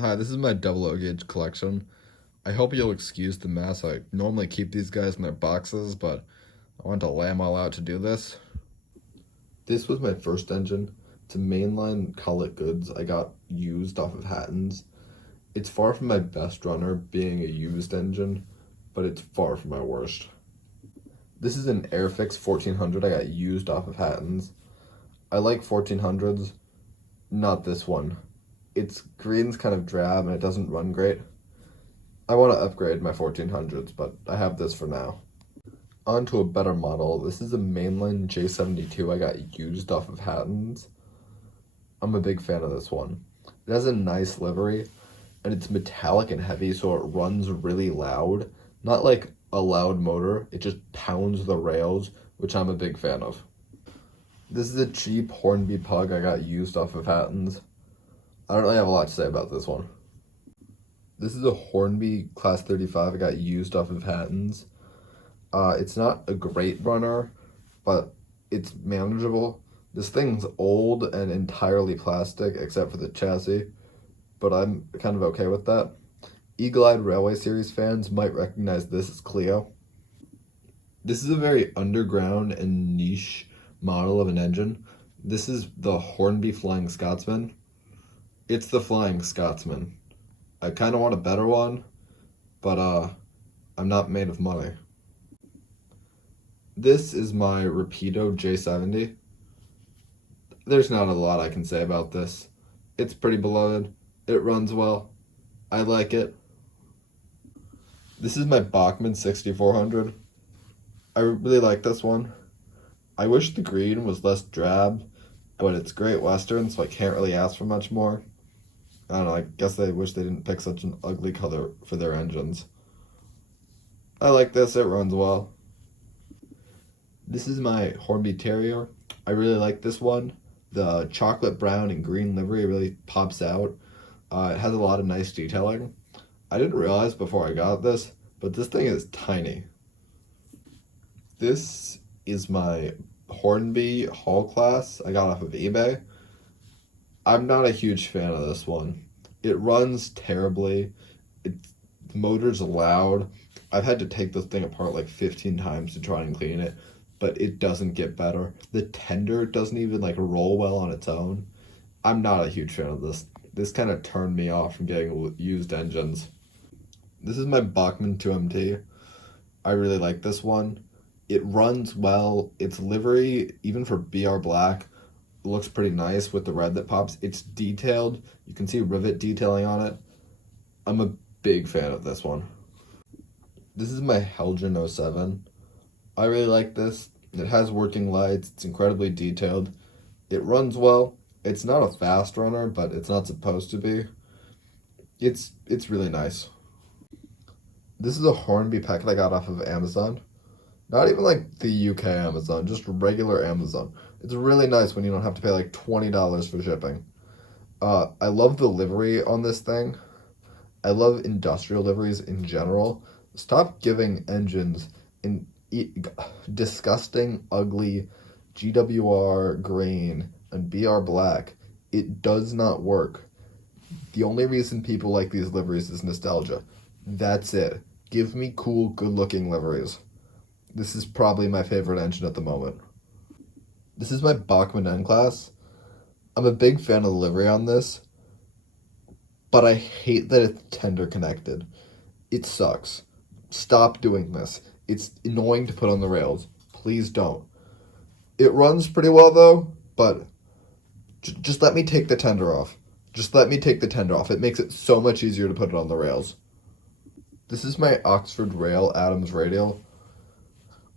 Hi, this is my double O gauge collection. I hope you'll excuse the mess. I normally keep these guys in their boxes, but I want to lay them all out to do this. This was my first engine. It's a mainline Collet Goods I got used off of Hatton's. It's far from my best runner being a used engine, but it's far from my worst. This is an Airfix 1400 I got used off of Hatton's. I like 1400s, not this one. Its green's kind of drab and it doesn't run great. I want to upgrade my 1400s, but I have this for now. On to a better model. This is a mainline J72 I got used off of Hatton's. I'm a big fan of this one. It has a nice livery, and it's metallic and heavy, so it runs really loud. Not like a loud motor, it just pounds the rails, which I'm a big fan of. This is a cheap Hornby Pug I got used off of Hatton's. I don't really have a lot to say about this one. This is a Hornby Class 35 I got used off of Hatton's. It's not a great runner, but it's manageable. This thing's old and entirely plastic except for the chassis, but I'm kind of okay with that. Eagle-eyed Railway Series fans might recognize this as Clio. This is a very underground and niche model of an engine. This is the Hornby Flying Scotsman. It's the Flying Scotsman. I kind of want a better one, but I'm not made of money. This is my Rapido J70. There's not a lot I can say about this. It's pretty beloved. It runs well. I like it. This is my Bachmann 6400. I really like this one. I wish the green was less drab, but it's Great Western, so I can't really ask for much more. I don't know, I guess they wish they didn't pick such an ugly color for their engines. I like this, it runs well. This is my Hornby Terrier. I really like this one. The chocolate brown and green livery really pops out. It has a lot of nice detailing. I didn't realize before I got this, but this thing is tiny. This is my Hornby Hall Class I got off of eBay. I'm not a huge fan of this one. It runs terribly. The motor's loud. I've had to take this thing apart like 15 times to try and clean it, but it doesn't get better. The tender doesn't even like roll well on its own. I'm not a huge fan of this. This kind of turned me off from getting used engines. This is my Bachmann 2MT. I really like this one. It runs well. Its livery, even for BR Black, looks pretty nice with the red that pops. It's detailed. You can see rivet detailing on it. I'm a big fan of this one. This is my Helgen 07. I really like this. It has working lights. It's incredibly detailed. It runs well. It's not a fast runner, but it's not supposed to be. It's really nice. This is a Hornby packet I got off of Amazon. Not even like the UK Amazon, just regular Amazon. It's really nice when you don't have to pay like $20 for shipping. I love the livery on this thing. I love industrial liveries in general. Stop giving engines in disgusting, ugly GWR green and BR black. It does not work. The only reason people like these liveries is nostalgia. That's it. Give me cool, good-looking liveries. This is probably my favorite engine at the moment. This is my Bachmann N-Class. I'm a big fan of the livery on this, but I hate that it's tender connected. It sucks. Stop doing this. It's annoying to put on the rails. Please don't. It runs pretty well though, but just let me take the tender off. Just let me take the tender off. It makes it so much easier to put it on the rails. This is my Oxford Rail Adams Radial.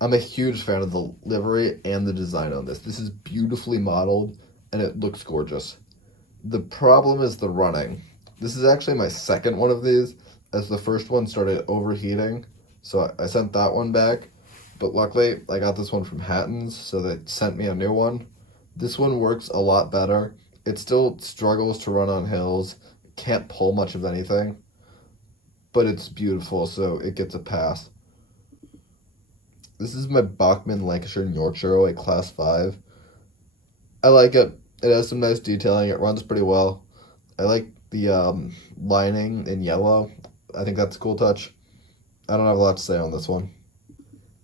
I'm a huge fan of the livery and the design on this. This is beautifully modeled and it looks gorgeous. The problem is the running. This is actually my second one of these, as the first one started overheating, so I sent that one back. But luckily, I got this one from Hatton's, so they sent me a new one. This one works a lot better. It still struggles to run on hills, can't pull much of anything, but it's beautiful, so it gets a pass. This is my Bachmann Lancashire and Yorkshire a Class 5. I like it. It has some nice detailing. It runs pretty well. I like The lining in yellow, I think that's a cool touch. I don't have a lot to say on this one.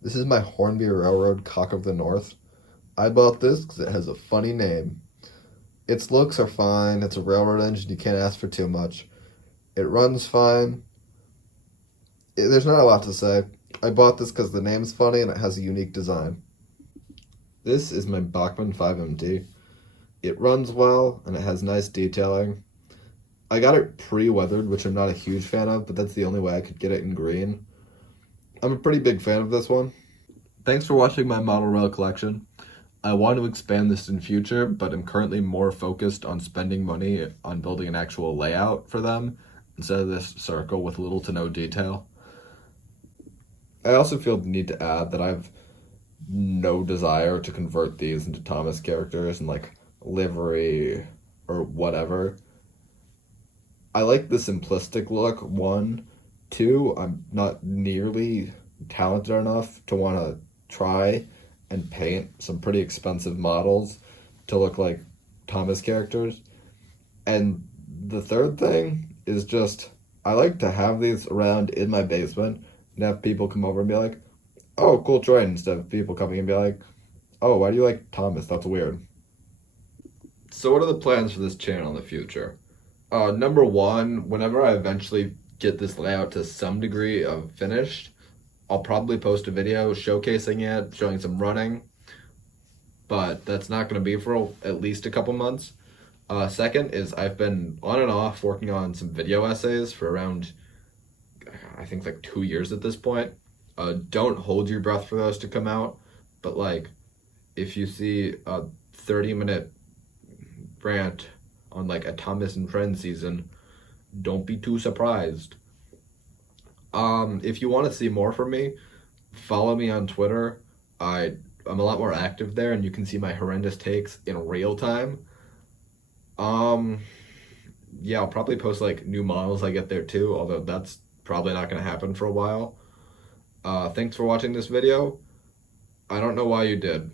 This is my Hornby Railroad Cock of the North. I bought this because it has a funny name. Its looks are fine. It's a railroad engine. You can't ask for too much. It runs fine. There's not a lot to say. I bought this because the name's funny and it has a unique design. This is my Bachmann 5MT. It runs well and it has nice detailing. I got it pre-weathered, which I'm not a huge fan of, but that's the only way I could get it in green. I'm a pretty big fan of this one. Thanks for watching my model rail collection. I want to expand this in future, but I'm currently more focused on spending money on building an actual layout for them instead of this circle with little to no detail. I also feel the need to add that I have no desire to convert these into Thomas characters and like livery or whatever. I like the simplistic look, one. Two, I'm not nearly talented enough to want to try and paint some pretty expensive models to look like Thomas characters. And the third thing is just, I like to have these around in my basement and have people come over and be like, oh, cool train, instead of people coming and be like, oh, why do you like Thomas? That's weird. So what are the plans for this channel in the future? Number one, whenever I eventually get this layout to some degree of finished, I'll probably post a video showcasing it, showing some running, but that's not going to be for at least a couple months. Second is I've been on and off working on some video essays for around, I think like 2 years at this point. Don't hold your breath for those to come out, but like if you see a 30-minute rant on like a Thomas and Friends season, don't be too surprised. If you want to see more from me, follow me on Twitter. I'm a lot more active there, and you can see my horrendous takes in real time. Yeah, I'll probably post like new models I get there too, although that's probably not going to happen for a while. Thanks for watching this video. I don't know why you did.